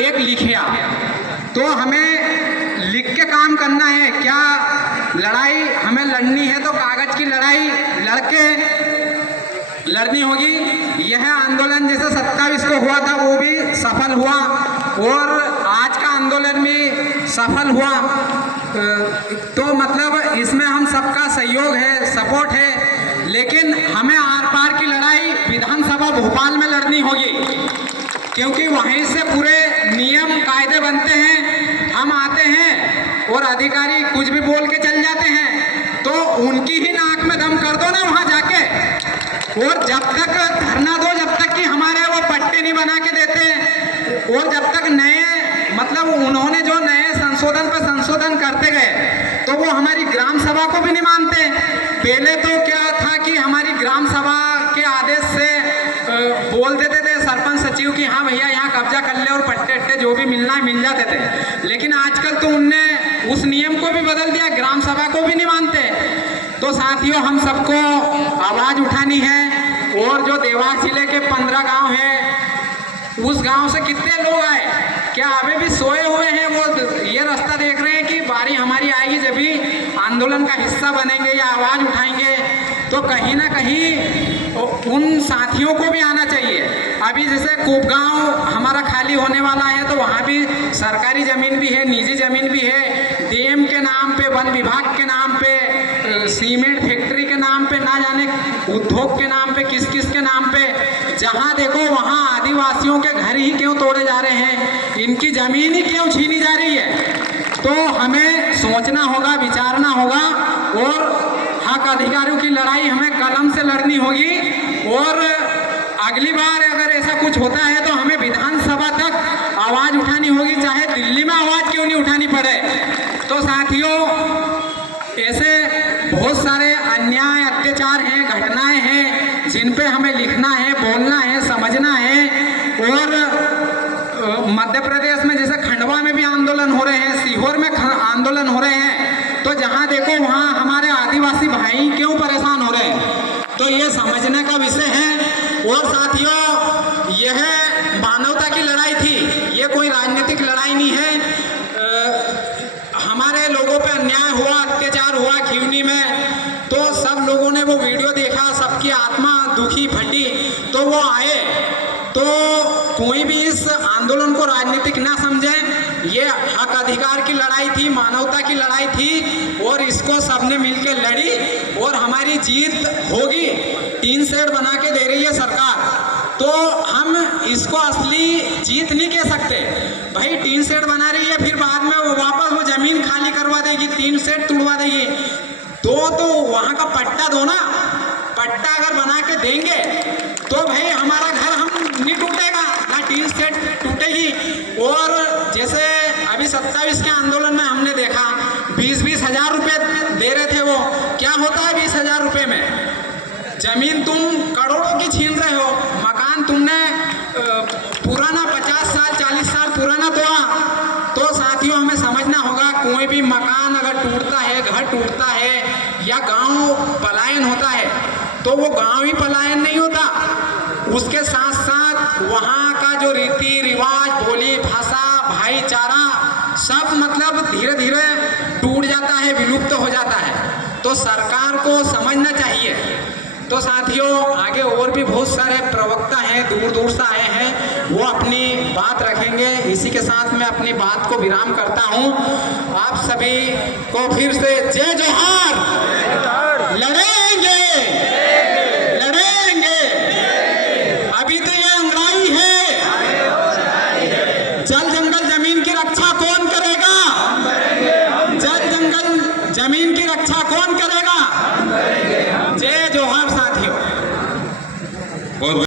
एक लिखिया। तो हमें लिख के काम करना है। क्या लड़ाई हमें लड़नी है तो कागज की लड़ाई लड़के लड़नी होगी। यह आंदोलन जैसे 27 को हुआ था वो भी सफल हुआ और आज का आंदोलन भी सफल हुआ। तो मतलब इसमें हम सबका सहयोग है, सपोर्ट है, लेकिन हमें आर पार की लड़ाई विधानसभा भोपाल में लड़नी होगी, क्योंकि वहीं से पूरे नियम कायदे बनते हैं। हम आते हैं और अधिकारी कुछ भी बोल के चल जाते हैं, तो उनकी ही नाक में दम कर दो ना वहाँ जाके। और जब तक धरना दो, जब तक कि हमारे वो पट्टे नहीं बना के देते, और जब तक नए मतलब उन्होंने जो नए संशोधन पर संशोधन करते गए तो वो हमारी ग्राम सभा को भी नहीं मानते। पहले तो क्या था कि हमारी ग्राम सभा के आदेश से बोल देते थे सरपंच सचिव कि हाँ भैया यहाँ कब्जा कर ले और पट्टे अट्टे जो भी मिलना है मिल जाते थे, लेकिन आजकल तो उनने उस नियम को भी बदल दिया, ग्राम सभा को भी नहीं मानते। तो साथियों, हम सबको आवाज़ उठानी है। और जो देवास जिले के 15 गांव हैं, उस गांव से कितने लोग आए, क्या अभी भी सोए हुए हैं? वो ये रास्ता देख रहे हैं कि बारी हमारी आएगी जब भी आंदोलन का हिस्सा बनेंगे या आवाज़ उठाएंगे। तो कहीं ना कहीं उन साथियों को भी आना चाहिए। अभी जैसे कोपगांव हमारा खाली होने वाला है, तो वहाँ भी सरकारी ज़मीन भी है, निजी ज़मीन भी है, डीएम के नाम पे, वन विभाग के नाम पे, सीमेंट फैक्ट्री के नाम पे, ना जाने उद्योग के नाम पे, किस किस के नाम पे। जहाँ देखो वहाँ आदिवासियों के घर ही क्यों तोड़े जा रहे हैं, इनकी ज़मीन ही क्यों छीनी जा रही है। तो हमें सोचना होगा, विचारना होगा, और हक अधिकारियों की लड़ाई हमें कलम से लड़नी होगी। और अगली बार अगर ऐसा कुछ होता है तो हमें विधानसभा तक आवाज़ उठानी होगी, चाहे दिल्ली में आवाज़ क्यों नहीं उठानी पड़े। तो साथियों, ऐसे बहुत सारे अन्याय, अत्याचार हैं, घटनाएं हैं, जिन पे हमें लिखना है, बोलना है, समझना है। और मध्य प्रदेश में जैसे खंडवा में भी आंदोलन हो रहे हैं, सीहोर में आंदोलन हो रहे हैं, तो जहाँ देखो वहाँ हमारे आदिवासी भाई क्यों परेशान हो रहे हैं। तो ये समझने का विषय है। और साथियों, यह मानवता की लड़ाई थी, ये कोई राजनीतिक लड़ाई नहीं है। हमारे लोगों पे अन्याय हुआ, अत्याचार हुआ खिवनी में, तो सब लोगों ने वो वीडियो देखा, सबकी आत्मा दुखी फटी, तो वो आए। तो कोई भी इस आंदोलन को राजनीतिक ना समझे, ये हक अधिकार की लड़ाई थी, मानवता की लड़ाई थी, और इसको सबने मिलकर लड़ी और हमारी जीत होगी। टीन शेड बना के दे रही है सरकार, तो हम इसको असली जीत नहीं कह सकते। भाई टीन शेड बना रही है, फिर बाद में वो वापस वो जमीन खाली करवा देगी, टीन शेड तुड़वा देगी, तो वहाँ का पट्टा दो ना। पट्टा अगर बना के देंगे तो भाई हमारा घर हम नहीं टूटेगा, ना टीन शेड टूटेगी। और जैसे अभी 27 के आंदोलन में हमने देखा 20-20 हज़ार रुपये दे रहे थे। वो क्या होता है 20 हज़ार रुपये में? जमीन तुम करोड़ों की छीन रहे हो, मकान तुमने पुराना 50 साल 40 साल पुराना तोड़ा। तो साथियों, हमें समझना होगा, कोई भी मकान अगर टूटता है, घर टूटता है या गांव पलायन होता है, तो वो गांव ही पलायन नहीं होता, उसके साथ साथ वहाँ का जो रीति रिवाज, बोली भाषा, भाईचारा सब मतलब धीरे धीरे टूट जाता है, विलुप्त हो जाता है। तो सरकार को समझना चाहिए। तो साथियों, आगे और भी बहुत सारे प्रवक्ता हैं, दूर दूर से आए हैं, वो अपनी बात रखेंगे। इसी के साथ मैं अपनी बात को विराम करता हूँ। आप सभी को फिर से जय जोहार। लड़ेंगे लड़ेंगे, अभी तो ये अंगड़ाई है। जल जंगल जमीन की रक्षा कौन करेगा? जल जंगल जमीन की रक्षा कौन करेगा? जय जोहार साथियों।